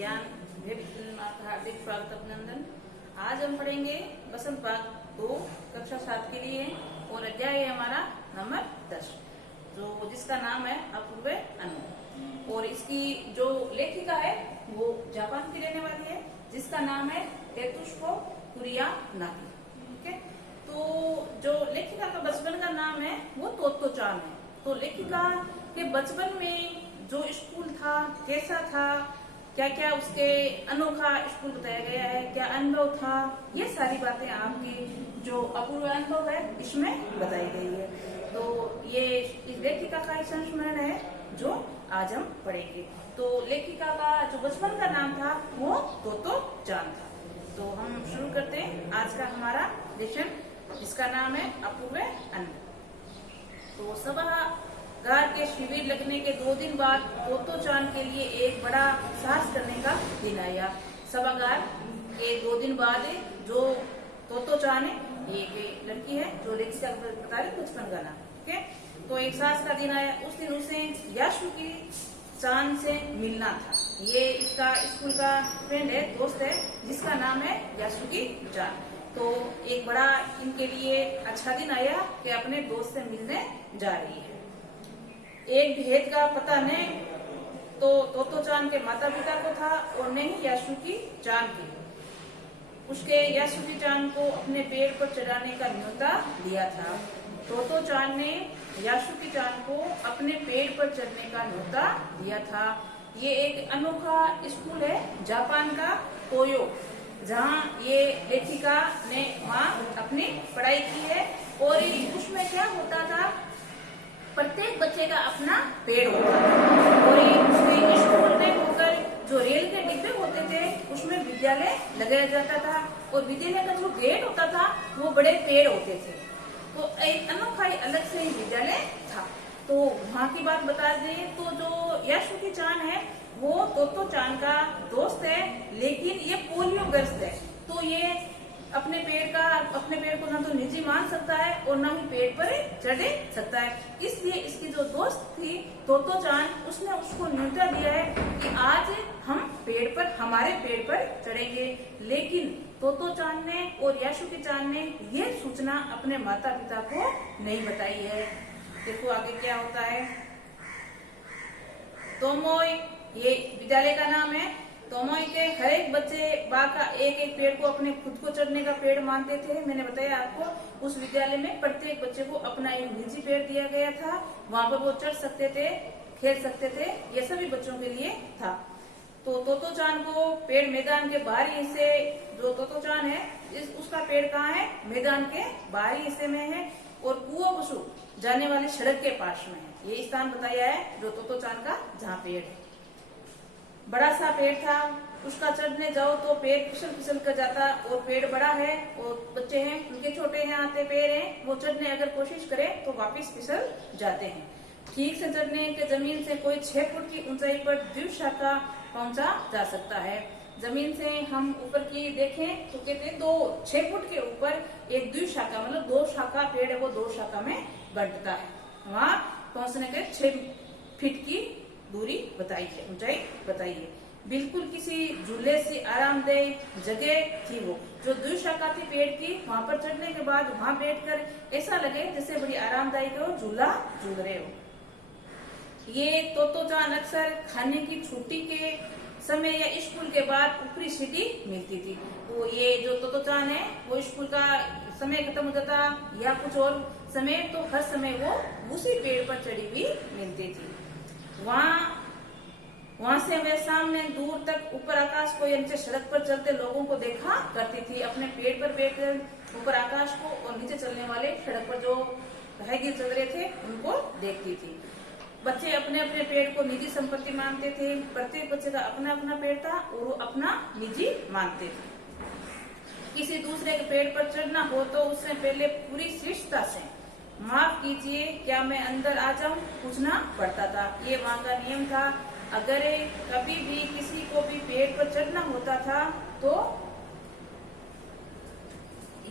ज्ञान आपका हार्दिक स्वागत अभिनंदन। आज हम पढ़ेंगे वसंत पाठ 2 कक्षा 7 के लिए और अध्याय है हमारा नंबर 10 जिसका नाम है अपूर्व अनु। और इसकी जो लेखिका है वो जापान की रहने वाली है जिसका नाम है तेतुशको कुरियानागी। ठीक है, तो जो लेखिका का बचपन का नाम है वो तोतो चान है। तो लेखिका के बचपन में जो स्कूल था कैसा था, क्या क्या उसके अनोखा स्कूल बताया गया है, क्या अनुभव था, ये सारी बातें आपकी जो अपूर्व अनुभव है इसमें बताई गई है। तो ये इस लेखिका का एक संस्मरण है जो आज हम पढ़ेंगे। तो लेखिका का जो बचपन का नाम था वो तोतो चान था। तो हम शुरू करते हैं आज का हमारा लेसन जिसका नाम है अपूर्व अनुभव। तो सभागार के शिविर लगने के 2 दिन बाद तोतो चान के लिए एक बड़ा साहस करने का दिन आया। सभागार के 2 दिन बाद जो तोतो चान है, ये एक लड़की है जो लेखिका बता रही बचपन का नाम। ठीक है, तो एक साहस का दिन आया। उस दिन उसे यासुकी चान से मिलना था। ये इसका स्कूल का फ्रेंड है, दोस्त है जिसका नाम है यासुकी चान। तो एक बड़ा इनके लिए अच्छा दिन आया कि अपने दोस्त से मिलने जा रही है। एक भेद का पता न तो तोतो चान के माता पिता को था और न ही यासुकी चान के। उसके यासुकी चान को अपने पेड़ पर चढ़ाने का न्योता दिया था। तोतो चान ने यासुकी चान को अपने पेड़ पर चढ़ने का न्योता दिया था। ये एक अनोखा स्कूल है जापान का तोयो, जहाँ ये लेखिका ने वहाँ अपनी पढ़ाई की है। और उसमें क्या होता था, प्रत्येक बच्चे का अपना पेड़ होता था। और उसके स्कूल में होकर जो रेल के डिब्बे होते थे उसमें विद्यालय लगाया जाता था और विद्यालय का जो गेट होता था वो बड़े पेड़ होते थे। तो एक अनोखा अलग से विद्यालय था। तो वहाँ की बात बता दें तो जो यासुकी चान है वो तोतो चान का दोस्त है, लेकिन ये पोलियो ग्रस्त है। तो ये अपने पेड़ को ना तो निजी मान सकता है और ना ही पेड़ पर चढ़े सकता है। इसलिए इसकी जो दोस्त थी तोतो चान, उसने उसको न्योता दिया है कि आज हम हमारे पेड़ पर चढ़ेंगे। लेकिन तोतो चान ने और यासुकी चान ने ये सूचना अपने माता पिता को नहीं बताई है। देखो आगे क्या होता है। तोमोई ये विद्यालय का नाम है। तोमोई के हर एक बच्चे बाग का एक एक पेड़ को अपने खुद को चढ़ने का पेड़ मानते थे। मैंने बताया आपको उस विद्यालय में प्रत्येक बच्चे को अपना एक निजी पेड़ दिया गया था। वहाँ पर वो चढ़ सकते थे, खेल सकते थे, ये सभी बच्चों के लिए था। तो तोतो चान को पेड़ मैदान के बाहरी हिस्से, जो तोतो चान है उसका पेड़ कहाँ है, मैदान के बाहरी हिस्से में है और कुओबुसु जाने वाली सड़क के पास में है। ये स्थान बताया है जो तोतो चान का जहाँ पेड़ है। बड़ा सा पेड़ था, उसका चढ़ने जाओ तो पेड़ फिसल कर जाता और पेड़ बड़ा है और बच्चे हैं उनके छोटे हैं, आते पैर हैं, वो चढ़ने अगर कोशिश करे तो वापस फिसल जाते हैं। ठीक से चढ़ने के जमीन से कोई 6 फुट की ऊंचाई पर द्विशाखा पहुंचा जा सकता है। जमीन से हम ऊपर की देखें तो कहते हैं 6 फुट के ऊपर एक द्विशाखा मतलब 2 शाखा पेड़ है, वो 2 शाखा में बंटता है। वहाँ पहुंचने के 6 फीट की दूरी बताई है, ऊंचाई बताई है। बिल्कुल किसी झूले से आरामदायक जगह थी वो जो द्विशाखा थी पेड़ की। वहां पर चढ़ने के बाद वहां बैठकर ऐसा लगे जैसे बड़ी आरामदायक हो, झूला झूल रहे हो। ये तोतो चान अक्सर खाने की छुट्टी के समय या स्कूल के बाद ऊपरी सीढ़ी मिलती थी। तो ये जो तोतो चान है वो स्कूल का समय खत्म हो जाता या कुछ और समय, तो हर समय वो उसी पेड़ पर चढ़ी हुई मिलती थी। वहां से वे सामने दूर तक ऊपर आकाश को या नीचे सड़क पर चलते लोगों को देखा करती थी। अपने पेड़ पर बैठकर ऊपर आकाश को और नीचे चलने वाले सड़क पर जो राहगीर चल रहे थे उनको देखती थी। बच्चे अपने अपने पेड़ को निजी संपत्ति मानते थे। प्रत्येक बच्चे का अपना अपना पेड़ था और वो अपना निजी मानते थे। किसी दूसरे के पेड़ पर चढ़ना हो तो उससे पहले पूरी शिष्टता से माफ कीजिए क्या मैं अंदर आ जाऊं पूछना पड़ता था। ये वहाँ का नियम था। अगर कभी भी किसी को भी पेड़ पर चढ़ना होता था तो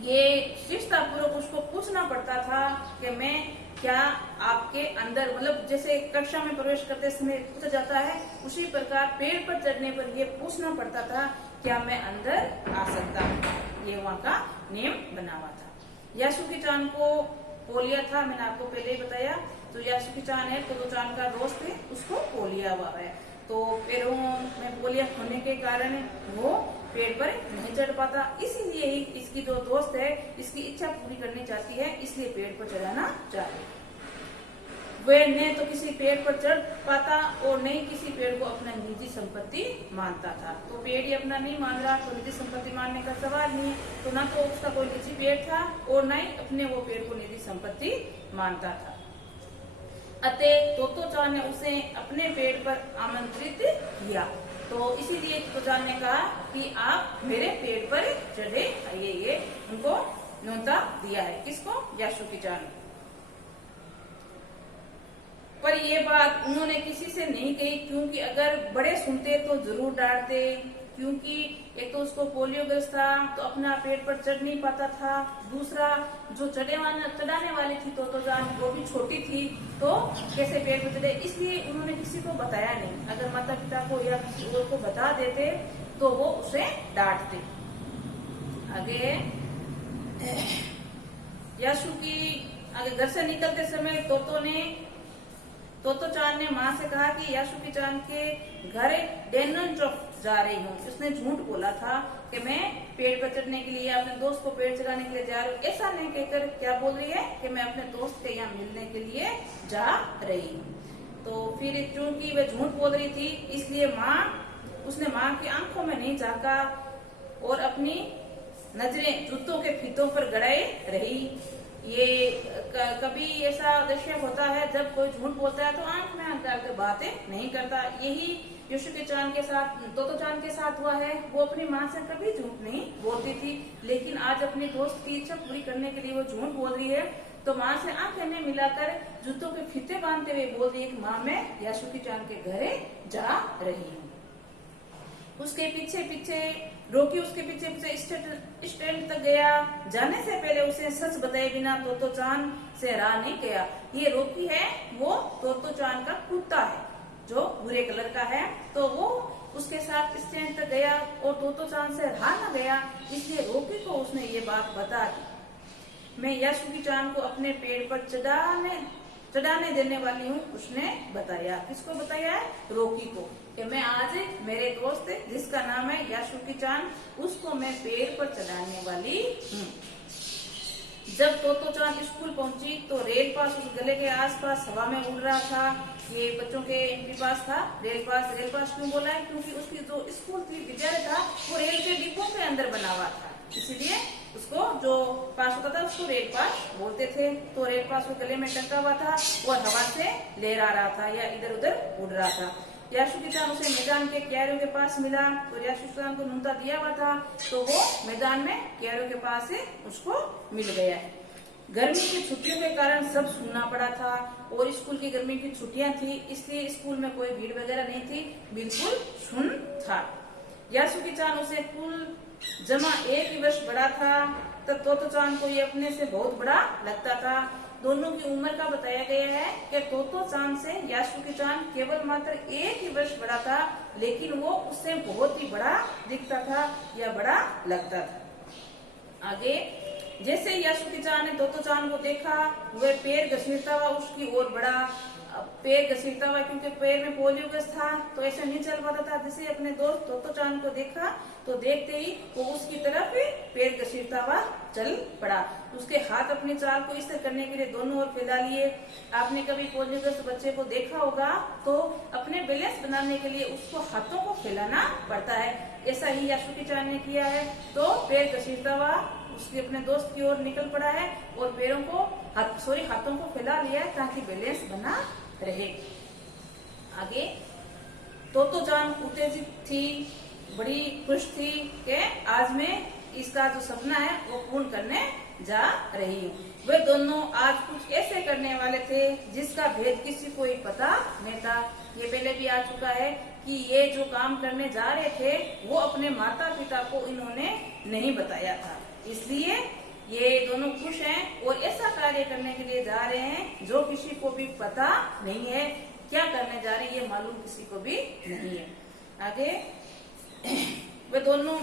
ये शिष्टतापूर्वक उसको पूछना पड़ता था कि मैं क्या आपके अंदर, मतलब जैसे कक्षा में प्रवेश करते समय पूछा जाता है, उसी प्रकार पेड़ पर चढ़ने पर यह पूछना पड़ता था, क्या मैं अंदर आ सकता हूँ। ये वहाँ का नियम बना हुआ था। यासुकी चान को पोलिया था, मैंने आपको पहले ही बताया। तो यासुकी चान है, तो चान का दोस्त है, उसको पोलिया हुआ है। तो पैरों में पोलिया होने के कारण वो पेड़ पर नहीं चढ़ पाता, इसीलिए ही इसकी जो दोस्त है इसकी इच्छा पूरी करनी चाहती है, इसलिए पेड़ पर चढ़ाना चाहती है। वह न तो किसी पेड़ पर चढ़ पाता और न ही किसी पेड़ को अपना निजी संपत्ति मानता था। तो पेड़ ही अपना नहीं मान रहा, तो निजी संपत्ति मानने का सवाल नहीं। तो ना तो उसका कोई निजी पेड़ था और न ही अपने वो पेड़ को निजी संपत्ति मानता था। अतः तोतो चान ने उसे अपने पेड़ पर आमंत्रित किया। तो इसीलिए तोतो चान ने कहा कि आप मेरे पेड़ पर चढ़े आइए। ये उनको न्योता दिया है, किसको? यासुकी चान। पर ये बात उन्होंने किसी से नहीं कही, क्योंकि अगर बड़े सुनते तो जरूर डांटते, क्योंकि एक तो उसको पोलियोग्रस्त था, तो अपना पेड़ पर चढ़ नहीं पाता था। दूसरा, जो चढ़ाने वाली थी तोतो चान, वो भी छोटी थी, तो कैसे पेड़ पर चढ़े, इसलिए उन्होंने किसी को बताया नहीं। अगर माता पिता को या किसी और को बता देते तो वो उसे डांटते। आगे यासुकी आगे घर से निकलते समय तोतो चान ने माँ से कहा कि यासुकी चान के घर डेनन चौक जा रही हूँ। उसने झूठ बोला था कि मैं पेड़ पर चढ़ने के लिए, अपने दोस्त को पेड़ चढ़ाने के लिए जा रही हूँ। ऐसा नहीं कहकर क्या बोल रही है कि मैं अपने दोस्त के यहाँ मिलने के लिए जा रही हूँ। तो फिर क्योंकि वह झूठ बोल रही थी, इसलिए उसने माँ की आंखों में नहीं झांका और अपनी नजरें जूतों के फीतों पर गड़ाए रही। ये कभी ऐसा दृश्य होता है जब कोई झूठ बोलता है तो आंख में आंख डाल के बातें नहीं करता। यही यासुकी चान के साथ, तोतो चान के साथ हुआ है। वो अपनी माँ से कभी झूठ नहीं बोलती थी, लेकिन आज अपनी दोस्त की इच्छा पूरी करने के लिए वो झूठ बोल रही है। तो माँ से आंखें में मिलाकर जूतों के फीते बांधते हुए बोल रही है कि माँ, मैं यासुकी चान के घरे जा रही हूँ। उसके पीछे पीछे रोकी, उसके पीछे पीछे स्टैंड तक गया। जाने से पहले उसे सच बताए बिना तोतो चान से राह नहीं गया। ये रोकी है, वो तोतो चान का कुत्ता है जो भूरे कलर का है। तो वो उसके साथ स्टैंड तक गया और तोतो चान से राह न गया, इसलिए रोकी को उसने ये बात बता दी। मैं यासुकी चान को अपने पेड़ पर चढ़ाने देने वाली हूँ, उसने बताया। किसको बताया है? रोकी को, कि मैं आज मेरे दोस्त जिसका नाम है यासुकी चान, उसको मैं पेड़ पर चढ़ाने वाली हूँ। जब तोतो चान स्कूल पहुंची तो रेल पास उस गले के आसपास हवा में उड़ रहा था। ये बच्चों के इनके पास था रेल पास। रेल पास क्यों बोला है? क्योंकि उसकी जो स्कूल थी, विद्यालय था, वो रेल के डिब्बों के अंदर बना हुआ था, इसीलिए उसको जो पास होता था उसको रेल पास बोलते थे। तो रेल पास वो गले में टंगा हुआ था और हवा से लहरा रहा था या इधर उधर उड़ रहा था। यासुकी चान उसे मैदान के क्यारियों के पास मिला और यासुकी चान को नुंता दिया हुआ था, तो वो मैदान में क्यारियों के पास से उसको मिल गया। गर्मी की छुट्टियों के कारण सब सुनना पड़ा था और स्कूल की गर्मी की छुट्टियां थी, इसलिए स्कूल में कोई भीड़ वगैरह नहीं थी, बिल्कुल सुन था। यासुकी चान उसे कुल जमा 1 वर्ष बड़ा था, तब तोतो चान को ये अपने से बहुत बड़ा लगता था। दोनों की उम्र का बताया गया है कि तोतो चान से यासुकी चान केवल मात्र 1 ही वर्ष बड़ा था, लेकिन वो उससे बहुत ही बड़ा दिखता था या बड़ा लगता था। आगे जैसे यासुकी चान ने तोतो चान को देखा, वह पैर घसीटता हुआ उसकी ओर बढ़ा। पैर घसीटता हुआ, क्योंकि पैर में पोलियोग्रस्त था तो ऐसे नहीं चल पाता था। जैसे अपने दोस्त तोतो चान को देखा तो देखते ही वो उसकी तरफ पैर घसीटता हुआ चल पड़ा। उसके हाथ अपनी चाल को स्थिर करने के लिए दोनों ओर फैला लिए। आपने कभी पोलियोग्रस्त बच्चे को देखा होगा तो अपने बैलेंस बनाने के लिए उसको हाथों को फैलाना पड़ता है, ऐसा ही यासुकी चान ने किया है। तो पैर घसीटता हुआ उसके अपने दोस्त की ओर निकल पड़ा है और पैरों को हाथों को फैला लिया है ताकि बैलेंस बना रहे। आगे तोतो चान उत्तेजित थी, बड़ी खुश थी कि आज मैं इसका जो सपना है वो पूर्ण करने जा रही हूँ। वे दोनों आज कुछ ऐसे करने वाले थे जिसका भेद किसी को ही पता नहीं था। ये पहले भी आ चुका है कि ये जो काम करने जा रहे थे वो अपने माता पिता को इन्होंने नहीं बताया था, इसलिए ये दोनों खुश हैं और ऐसा कार्य कार्य करने के लिए जा रहे हैं जो किसी को भी पता नहीं है, क्या करने जा रहे हैं ये मालूम किसी को भी नहीं है। आगे वे दोनों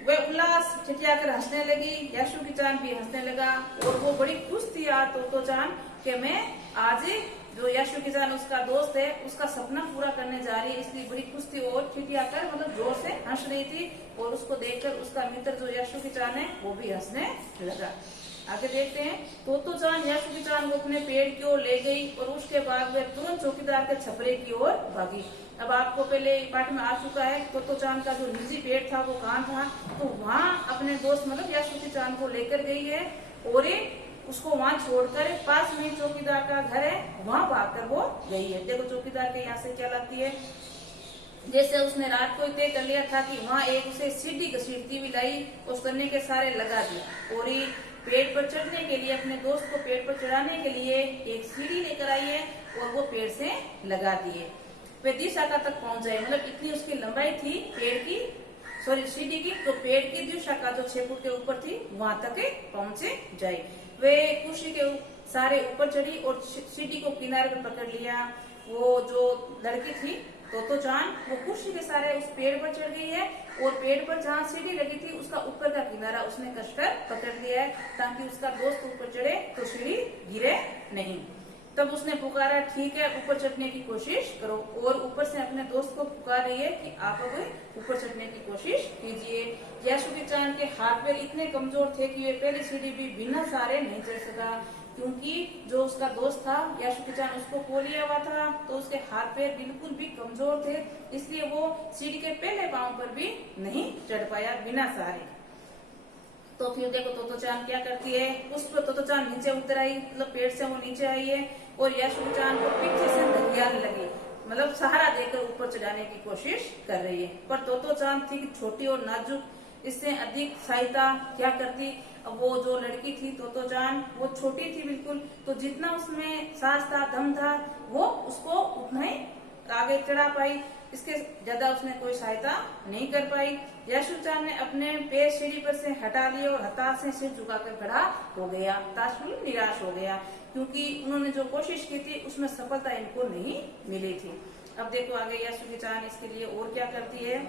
वे उल्लास छिटियाकर हंसने लगी, यशु की चांद भी हंसने लगा और वो बड़ी खुश थी आज तो चांद कि मैं आज जो यशु की चांद उसका दोस्त है उसका सपना पूरा करने जा रही है, इसलिए बड़ी खुश थी और छिटियाकर मतलब जोर से हंस रही थी और उसको देखकर उसका मित्र जो यशु की चांद है वो भी हंसने लगा। आगे देखते हैं तो चांद यशु की चांद को अपने पेड़ की ओर ले गई और उसके बाद वे तुरंत चौकीदार के छपरे की ओर भागी। अब आपको पहले पाठ में आ चुका है तो चांद का जो निजी पेड़ था वो कहाँ था, तो वहाँ अपने दोस्त मतलब यशु की चांद को लेकर गई है और उसको वहाँ छोड़कर पास में चौकीदार का घर है वहाँ भागकर वो गई है। देखो चौकीदार के यहाँ से क्या लाती है, जैसे उसने रात को तय कर लिया था कि वहाँ एक उसे सीढ़ी घसीटती हुई लाई, उस करने के सारे लगा दिए और पेड़ पर चढ़ने के लिए अपने दोस्त को पेड़ पर चढ़ाने के लिए एक सीढ़ी लेकर आई है और वो पेड़ से लगा दिए। वे द्विशाखा तक पहुंच जाए, मतलब इतनी उसकी लंबाई थी पेड़ की सीढ़ी की, तो पेड़ की द्विशाखा जो 6 फुट के ऊपर थी वहां तक पहुंचे जाए। वे कुर्सी के सारे ऊपर चढ़ी और सीढ़ी को किनारे पर पकड़ लिया। वो जो लड़की थी तो चांद वो कुर्सी के सारे उस पेड़ पर चढ़ गई है और पेड़ पर जहाँ सीढ़ी लगी थी उसका ऊपर का किनारा उसने कसकर पकड़ लिया है ताकि उसका दोस्त ऊपर चढ़े तो सीढ़ी गिरे नहीं। तब उसने पुकारा, ठीक है ऊपर चढ़ने की कोशिश करो, और ऊपर से अपने दोस्त को पुकार रही है कि आप अब ऊपर चढ़ने की कोशिश कीजिए। यशु की चांद के हाथ पैर इतने कमजोर थे कि वे पहली सीढ़ी भी बिना सहारे नहीं चढ़ सका, क्योंकि जो उसका दोस्त था यशु की चांद उसको खो लिया हुआ था तो उसके हाथ पैर बिल्कुल भी कमजोर थे, इसलिए वो सीढ़ी के पहले पांव पर भी नहीं चढ़ पाया बिना सहारे। तो फिर देखो तो चांद क्या करती है, उस पर तो चांद नीचे उतर आई, मतलब पेड़ से वो नीचे आई है और यशु की चांद को पीछे से धकेलने लगी, मतलब सहारा देकर ऊपर चढ़ाने की कोशिश कर रही है। पर तो चांद थी छोटी और नाजुक, इससे अधिक सहायता क्या करती। अब वो जो लड़की थी तो चांद वो छोटी थी बिल्कुल, तो जितना उसमें साहस था दम था वो उसको उतना ही आगे चढ़ा पाई, इसके ज्यादा उसने कोई सहायता नहीं कर पाई। यशु चांद ने अपने पैर सीढ़ी पर से हटा लिए और हताश से सिर झुकाकर खड़ा हो गया, ताशुल निराश हो गया, क्योंकि उन्होंने जो कोशिश की थी उसमें सफलता इनको नहीं मिली थी। अब देखो आगे यशु की चांद इसके लिए और क्या करती है।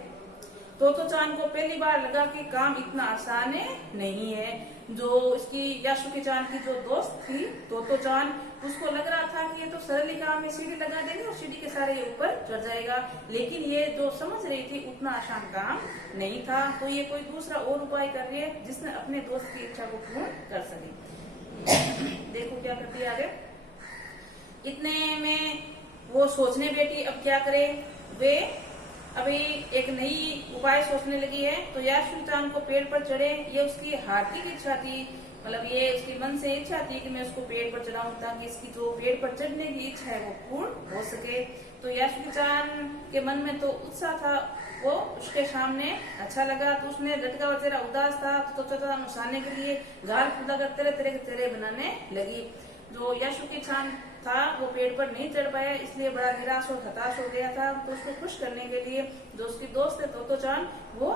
तो चांद को पहली बार लगा कि काम इतना आसान नहीं है। जो इसकी यशु की चांद की जो दोस्त थी तो चांद, उसको लग रहा था कि ये तो सरल ही काम है, सीढ़ी लगा देंगे और सीढ़ी के सारे ये ऊपर चढ़ जाएगा, लेकिन ये जो समझ रही थी उतना आसान काम नहीं था, तो ये कोई दूसरा और उपाय कर रही है जिसने अपने दोस्त की इच्छा को पूर्ण कर सके। देखो क्या करती है आगे। इतने में वो सोचने बैठी अब क्या करे, वे अभी एक नई उपाय सोचने लगी है। तो यशु चांद को पेड़ पर चढ़े, ये उसकी हार्दिक इच्छा थी, मतलब ये उसकी मन से इच्छा थी कि मैं उसको पेड़ पर चढ़ाऊं ताकि इसकी जो पेड़ पर चढ़ने की इच्छा है वो पूर्ण हो सके। तो यशु चांद के मन में तो उत्साह था, वो उसके सामने अच्छा लगा, तो उसने लटका हुआ चेहरा उदास था तो उछालने के लिए गाल खुदाकर तरह तरह के चेहरे बनाने लगी। जो यशु की चांद था वो पेड़ पर नहीं चढ़ पाया, इसलिए बड़ा निराश और हताश हो गया था। तो उसको खुश करने के लिए जो उसकी दोस्त है तो चांद वो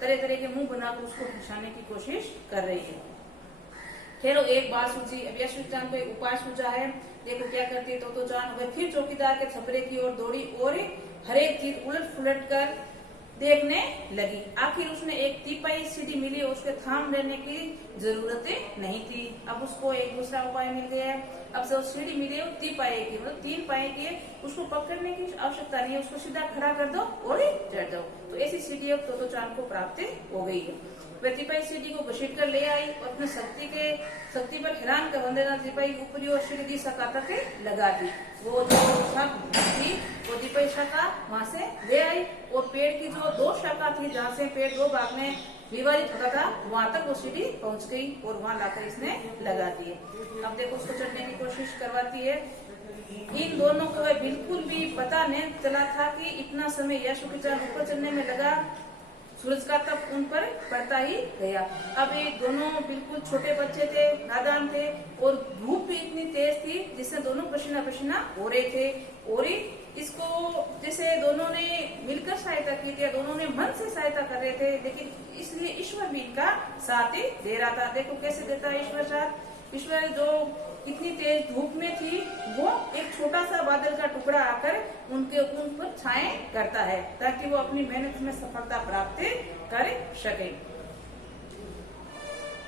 तरह तरह के मुंह बनाकर उसको हंसाने की कोशिश कर रही है। फिर एक बात सूझी, अब यशु चांद को एक उपाय सूझा है। देखो क्या करती है तो चांद, वह फिर चौकीदार के छपरे की ओर दौड़ी और हर एक चीज उलट पुलट कर देखने लगी। आखिर उसने एक तिपाई सीढ़ी मिली और उसके थाम लेने की जरूरत नहीं थी। अब उसको एक दूसरा उपाय मिल गया है। अब से सीढ़ी मिली है तिपाई की, मतलब 3 पाए की, उसको पकड़ने की आवश्यकता नहीं है, उसको सीधा खड़ा कर दो और चढ़ जाओ। तो ऐसी सीढ़ी अब तो चांद को प्राप्त हो गई है। वह तिपाई सीढ़ी को घसीट कर ले आई और अपने शक्ति पर हैरान कर वंदना तिपाई ऊपरी और सीढ़ी शाखा तक लगा दी। वो जो थी वो तिपाई शाखा वहां से ले आई और पेड़ की जो 2 शाखा थी जहाँ से पेड़ 2 भाग में विभाजित होता था वहां तक वो सीढ़ी पहुंच गई और वहां लाकर इसने लगा दिए। अब देखो उसको चढ़ने की कोशिश करवाती है। इन दोनों को बिल्कुल भी पता नहीं चला था कि इतना समय यशु की चांद ऊपर चढ़ने में लगा, सूरज का तप उन पर पड़ता ही गया। अब ये दोनों बिल्कुल छोटे बच्चे थे, नादान थे और धूप भी इतनी तेज थी जिससे दोनों पसीना पसीना हो रहे थे। और इसको जैसे दोनों ने मिलकर सहायता की थी, दोनों ने मन से सहायता कर रहे थे, लेकिन इसलिए ईश्वर भी इनका साथ ही दे रहा था। देखो कैसे देता है ईश्वर साथ। ईश्वर जो कितनी तेज धूप में थी वो एक छोटा सा बादल का टुकड़ा आकर उन पर छाए करता है ताकि वो अपनी मेहनत में सफलता प्राप्त कर सके।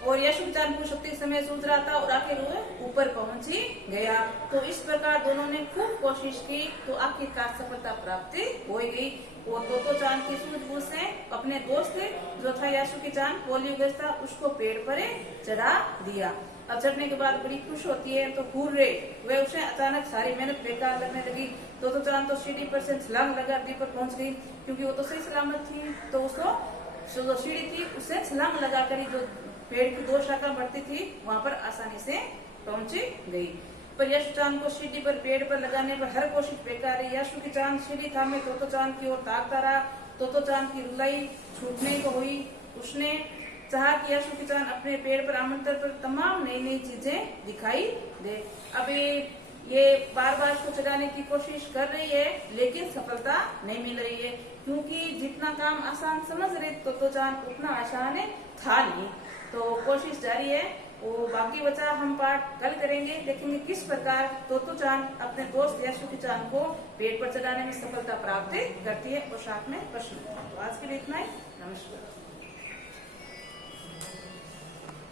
और यशु चांद को शक्ति समय सोच रहा था और आखिर वो ऊपर पहुंच ही गया। तो इस प्रकार दोनों ने खूब कोशिश की तो आखिरकार सफलता प्राप्त हो गई। वो तो चांद की सूझबूझ से अपने दोस्त जो था यशु की चांद पोलियोगस था उसको पेड़ पर चढ़ा दिया। अब चढ़ने के बाद बड़ी खुश होती है तो हुर्रे वे उसे अचानक सारी मेहनत बेकार लगने लगी। तो चांद तो सीढ़ी पर से छलांग लगा दी पर पहुंच गई क्योंकि वो तो सही सलामत थी। तो उसको जो सीढ़ी थी उसे छलांग लगा कर जो पेड़ की 2 शाखा बढ़ती थी वहां पर आसानी से पहुंच गई। पर यशु चांद को सीढ़ी पर पेड़ पर लगाने पर हर कोशिश बेकार रही। यशु की चांद सीढ़ी थामे तो चांद की ओर ताकता रहा। तो चांद की रुलाई छूटने को हुई। उसने चाहा कि यशु की चांद अपने पेड़ पर आमंत्रण पर तमाम नई नई चीजें दिखाई दे। अब ये बार बार उसको चढ़ाने की कोशिश कर रही है लेकिन सफलता नहीं मिल रही है क्योंकि जितना काम आसान समझ रहे तो चांद उतना आसान था नहीं। तो कोशिश जारी है। वो बाकी बचा हम पाठ कल करेंगे, देखेंगे किस प्रकार तो चांद अपने दोस्त यशु की चांद को पेड़ पर चढ़ाने में सफलता प्राप्त करती है और साथ में प्रश्न। तो आज के लिए इतना ही। नमस्कार।